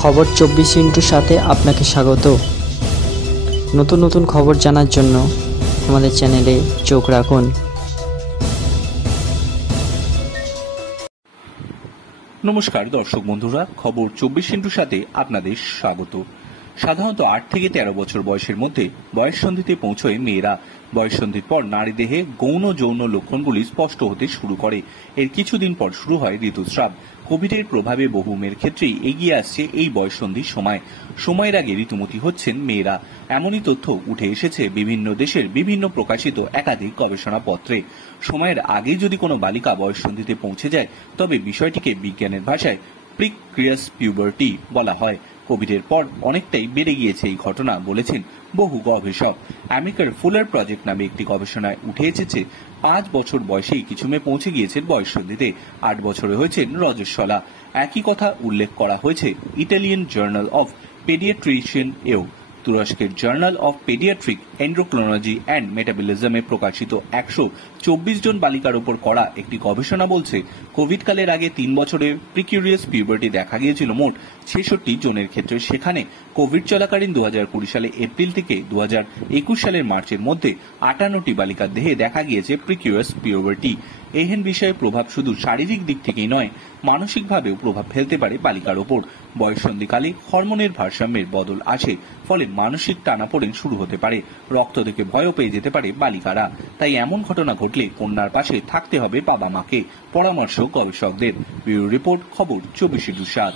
খবর 24 সাথে আপনাকে স্বাগত। নতুন নতুন খবর জানার জন্য আমাদের চ্যানেলে চোখ রাখুন। নমস্কার দর্শক বন্ধুরা, খবর 24 সাথে আপনাদের স্বাগত। সাধারণত 8 থেকে 13 বছর বয়সের মধ্যে বয়ঃসন্ধিতে পৌঁছয় মেয়েরা। বয়ঃসন্ধির পর নারী দেহে গৌণ যৌন লক্ষণগুলি স্পষ্ট হতে শুরু করে। এর কিছুদিন পর শুরু হয় ঋতুস্রাব। কোভিডের প্রভাবে বহু মেয়ের ক্ষেত্রেই এগিয়ে আসছে এই বয়ঃসন্ধির সময়ের আগে ঋতুমতী হচ্ছেন মেয়েরা। এমনই তথ্য উঠে এসেছে বিভিন্ন দেশের বিভিন্ন প্রকাশিত একাধিক গবেষণাপত্রে। সময়ের আগে যদি কোনো বালিকা বয়ঃসন্ধিতে পৌঁছে যায়, তবে বিষয়টিকে বিজ্ঞানের ভাষায় প্রিক্রিয়াস পিউবার্টি বলা হয়। কোভিডের পর অনেকটাই বেড়ে গিয়েছে এই ঘটনা বলেছেন বহু গবেষক। আমেরিকার ফুলার প্রজেক্ট নামে একটি গবেষণায় উঠে এসেছে 5 বছর বয়সেই কিছু মেয়ে পৌঁছে গিয়েছেন বয়ঃসন্ধিতে। 8 বছরে হয়েছেন রজস্বলা। একই কথা উল্লেখ করা হয়েছে ইটালিয়ান জার্নাল অফ পেডিয়াট্রিশিয়ান এও। তুরস্কের জার্নাল অফ পেডিয়াট্রিক এন্ড্রোক্রোলজি অ্যান্ড মেটাবলিজমে প্রকাশিত 124 জন বালিকার উপর করা একটি গবেষণা বলছে, কোভিডকালের আগে 3 বছরে প্রিকিউরিয়াস পিউবার্টি দেখা গিয়েছিল মোট 66 জনের ক্ষেত্রে। সেখানে কোভিড চলাকালীন 2020 সালে এপ্রিল থেকে 2021 সালের মার্চের মধ্যে 58টি বালিকার দেহে দেখা গিয়েছে প্রিকিউরিয়াস পিউবার্টি। এহেন বিষয়ে প্রভাব শুধু শারীরিক দিক থেকেই নয়, মানসিকভাবেও প্রভাব ফেলতে পারে বালিকার ওপর। বয়ঃসন্ধিকালে হরমোনের ভারসাম্যের বদল আসে, ফলে মানসিক টানাপোড়েন শুরু হতে পারে। রক্ত দেখে ভয়ও পেয়ে যেতে পারে বালিকারা। তাই এমন ঘটনা ঘটলে কন্যার পাশে থাকতে হবে বাবা মাকে, পরামর্শ গবেষকদের। ব্যুরো রিপোর্ট, খবর 24/7।